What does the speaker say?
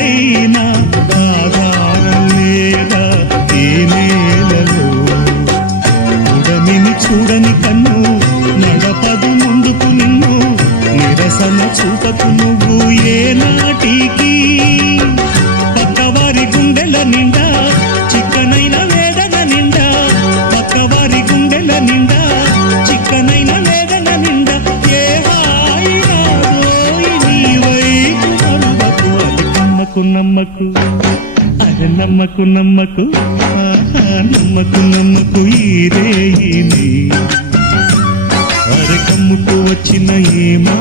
నీకైనా ఆధారం లేదా ఈ నేలలో? ఉడమిని చూడని కన్ను నడపదు ముందుకు నిన్ను. నిరసన చూపకు నువ్వు ఏ నాటికి నమ్మకు నమ్మకు అరే నమ్మకు నమ్మకు నమ్మకు నమ్మకు ఈ రేయిని అరే కమ్ముకు వచ్చిన ఏమా